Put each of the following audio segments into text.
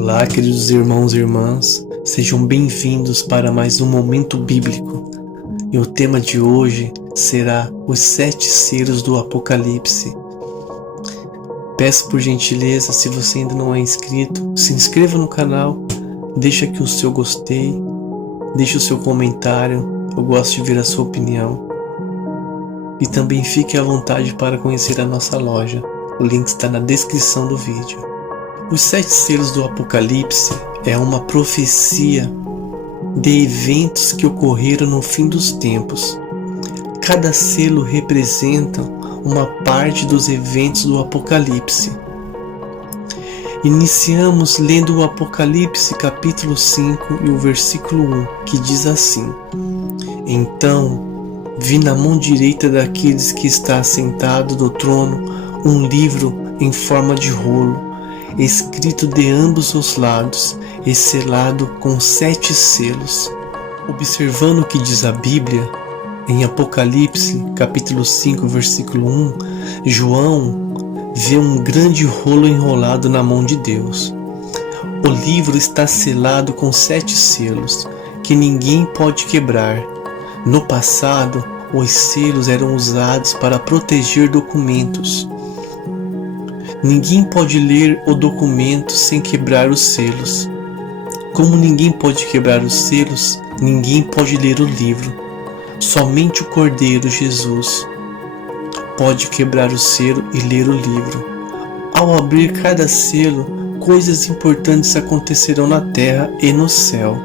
Olá, queridos irmãos e irmãs, sejam bem-vindos para mais um Momento Bíblico. E o tema de hoje será os 7 selos do Apocalipse. Peço por gentileza, se você ainda não é inscrito, se inscreva no canal, deixa aqui o seu gostei, deixe o seu comentário, eu gosto de ver a sua opinião. E também fique à vontade para conhecer a nossa loja, o link está na descrição do vídeo. Os 7 selos do Apocalipse é uma profecia de eventos que ocorreram no fim dos tempos. Cada selo representa uma parte dos eventos do Apocalipse. Iniciamos lendo o Apocalipse capítulo 5 e o versículo 1, que diz assim: Então vi na mão direita daqueles que está assentado no trono um livro em forma de rolo, escrito de ambos os lados e selado com 7 selos. Observando o que diz a Bíblia, em Apocalipse, capítulo 5, versículo 1, João vê um grande rolo enrolado na mão de Deus. O livro está selado com 7 selos, que ninguém pode quebrar. No passado, os selos eram usados para proteger documentos. Ninguém pode ler o documento sem quebrar os selos. Como ninguém pode quebrar os selos, ninguém pode ler o livro. Somente o Cordeiro Jesus pode quebrar o selo e ler o livro. Ao abrir cada selo, coisas importantes acontecerão na terra e no céu.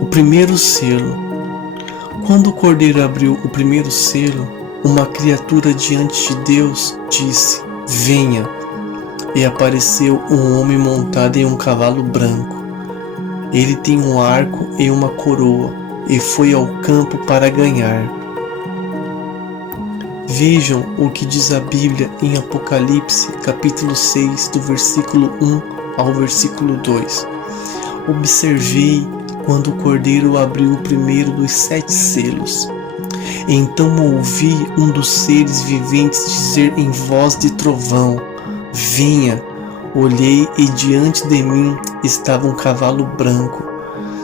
O primeiro selo. Quando o Cordeiro abriu o primeiro selo, uma criatura diante de Deus disse: Venha! E apareceu um homem montado em um cavalo branco. Ele tem um arco e uma coroa, e foi ao campo para ganhar. Vejam o que diz a Bíblia em Apocalipse, capítulo 6, do versículo 1 ao versículo 2. Observei quando o Cordeiro abriu o primeiro dos 7 selos. Então ouvi um dos seres viventes dizer em voz de trovão: Venha! Olhei e diante de mim estava um cavalo branco.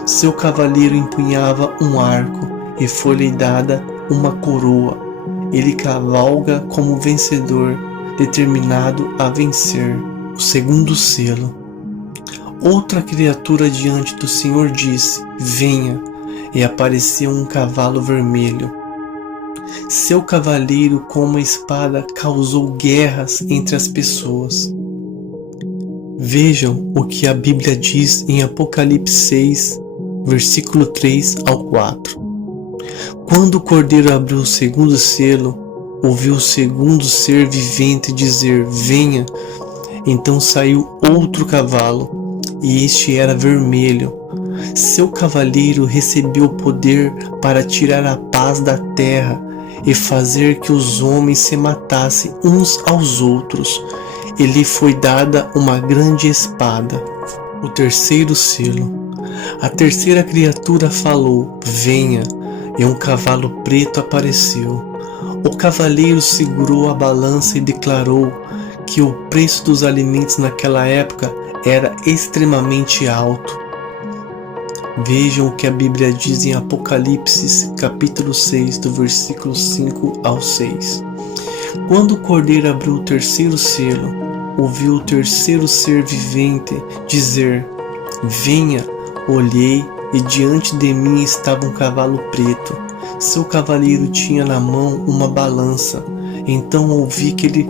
Seu cavaleiro empunhava um arco e foi-lhe dada uma coroa. Ele cavalga como vencedor, determinado a vencer. O segundo selo. Outra criatura diante do Senhor disse: Venha! E apareceu um cavalo vermelho. Seu cavaleiro com uma espada causou guerras entre as pessoas. Vejam o que a Bíblia diz em Apocalipse 6, versículo 3 ao 4. Quando o Cordeiro abriu o segundo selo, ouviu o segundo ser vivente dizer: Venha! Então saiu outro cavalo, e este era vermelho. Seu cavaleiro recebeu o poder para tirar a paz da terra e fazer que os homens se matassem uns aos outros. E lhe foi dada uma grande espada. O terceiro selo. A terceira criatura falou: Venha! E um cavalo preto apareceu. O cavaleiro segurou a balança e declarou que o preço dos alimentos naquela época era extremamente alto. Vejam o que a Bíblia diz em Apocalipse, capítulo 6, do versículo 5 ao 6. Quando o Cordeiro abriu o terceiro selo, ouviu o terceiro ser vivente dizer: Venha! Olhei e diante de mim estava um cavalo preto. Seu cavaleiro tinha na mão uma balança. Então ouvi que ele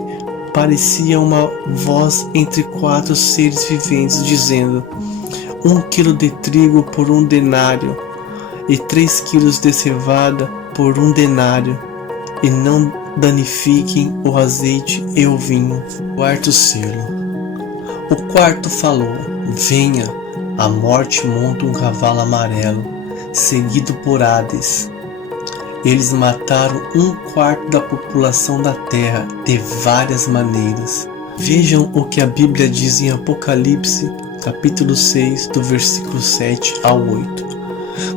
parecia uma voz entre 4 seres viventes dizendo: 1 quilo de trigo por 1 denário, e 3 quilos de cevada por 1 denário, e não danifiquem o azeite e o vinho. Quarto selo. O quarto falou: Venha! A morte monta um cavalo amarelo, seguido por Hades. Eles mataram 1/4 da população da terra de várias maneiras. Vejam o que a Bíblia diz em Apocalipse, capítulo 6, do versículo 7 ao 8.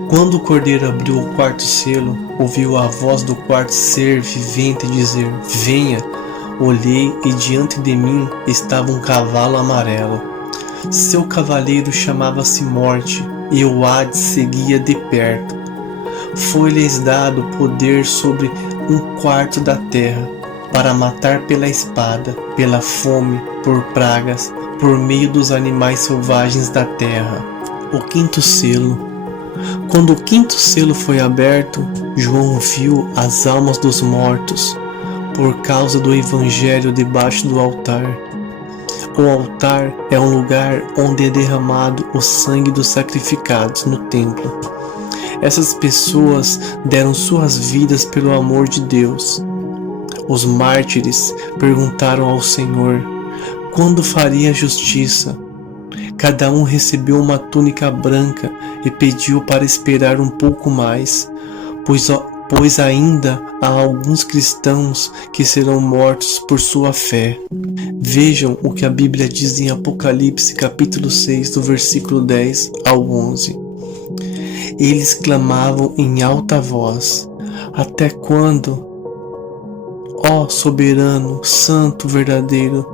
Quando o Cordeiro abriu o quarto selo, ouviu a voz do quarto ser vivente dizer: Venha! Olhei e diante de mim estava um cavalo amarelo. Seu cavaleiro chamava-se Morte, e o Hades seguia de perto. Foi-lhes dado poder sobre 1/4 da terra, para matar pela espada, pela fome, por pragas, por meio dos animais selvagens da terra. O 5º selo. Quando o 5º selo foi aberto, João viu as almas dos mortos, por causa do evangelho debaixo do altar. O altar é um lugar onde é derramado o sangue dos sacrificados no templo. Essas pessoas deram suas vidas pelo amor de Deus. Os mártires perguntaram ao Senhor quando faria justiça. Cada um recebeu uma túnica branca e pediu para esperar um pouco mais, pois ainda há alguns cristãos que serão mortos por sua fé. Vejam o que a Bíblia diz em Apocalipse capítulo 6, do versículo 10 ao 11. Eles clamavam em alta voz: até quando, ó soberano, santo, verdadeiro,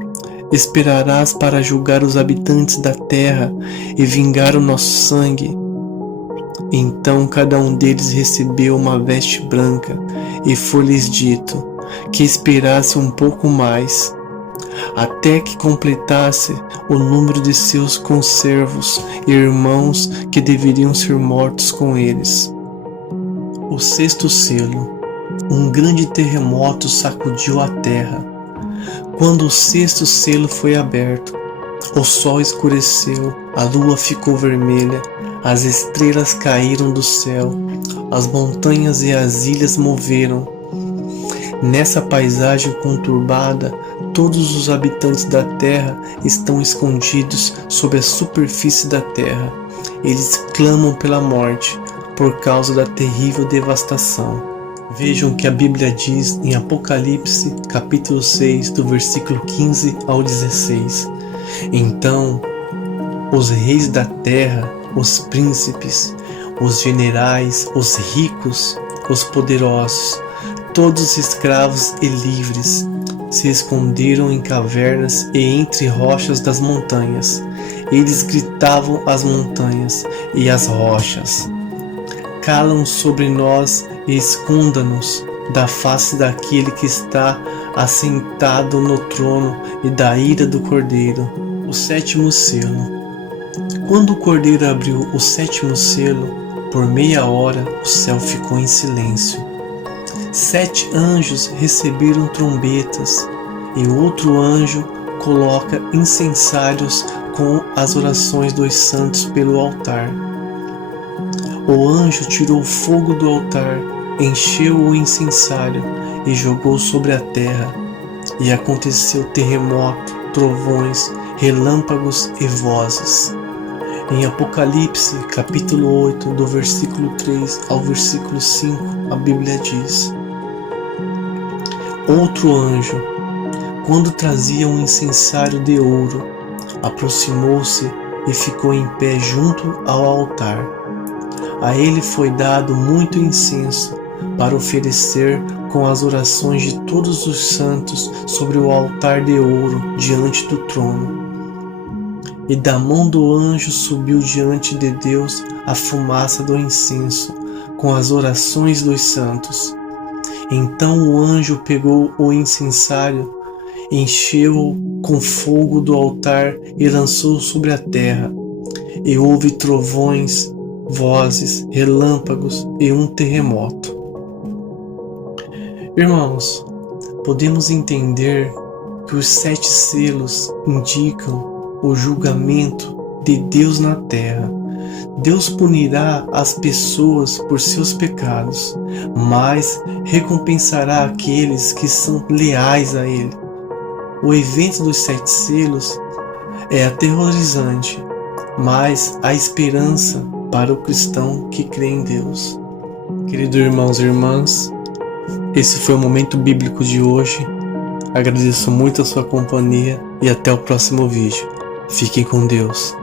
esperarás para julgar os habitantes da terra e vingar o nosso sangue? Então cada um deles recebeu uma veste branca, e foi-lhes dito que esperasse um pouco mais, até que completasse o número de seus conservos e irmãos que deveriam ser mortos com eles. O 6º selo. Um grande terremoto sacudiu a terra. Quando o 6º selo foi aberto, o sol escureceu, a lua ficou vermelha, as estrelas caíram do céu, as montanhas e as ilhas moveram. Nessa paisagem conturbada, todos os habitantes da terra estão escondidos sob a superfície da terra. Eles clamam pela morte, por causa da terrível devastação. Vejam o que a Bíblia diz em Apocalipse, capítulo 6, do versículo 15 ao 16. Então, os reis da terra, os príncipes, os generais, os ricos, os poderosos, todos os escravos e livres, se esconderam em cavernas e entre rochas das montanhas. Eles gritavam às montanhas e às rochas: calam sobre nós e esconda-nos da face daquele que está assentado no trono e da ira do Cordeiro. O 7º selo. Quando o Cordeiro abriu o 7º selo, por meia hora o céu ficou em silêncio. 7 anjos receberam trombetas, e outro anjo coloca incensários com as orações dos santos pelo altar. O anjo tirou fogo do altar, encheu o incensário e jogou sobre a terra. E aconteceu terremoto, trovões, relâmpagos e vozes. Em Apocalipse, capítulo 8, do versículo 3 ao versículo 5, a Bíblia diz: outro anjo, quando trazia um incensário de ouro, aproximou-se e ficou em pé junto ao altar. A ele foi dado muito incenso para oferecer com as orações de todos os santos sobre o altar de ouro diante do trono. E da mão do anjo subiu diante de Deus a fumaça do incenso com as orações dos santos. Então o anjo pegou o incensário, encheu-o com fogo do altar e lançou sobre a terra. E houve trovões, vozes, relâmpagos e um terremoto. Irmãos, podemos entender que os 7 selos indicam o julgamento de Deus na terra. Deus punirá as pessoas por seus pecados, mas recompensará aqueles que são leais a Ele. O evento dos 7 selos é aterrorizante, mas há esperança para o cristão que crê em Deus. Queridos irmãos e irmãs, esse foi o Momento Bíblico de hoje. Agradeço muito a sua companhia e até o próximo vídeo. Fiquem com Deus.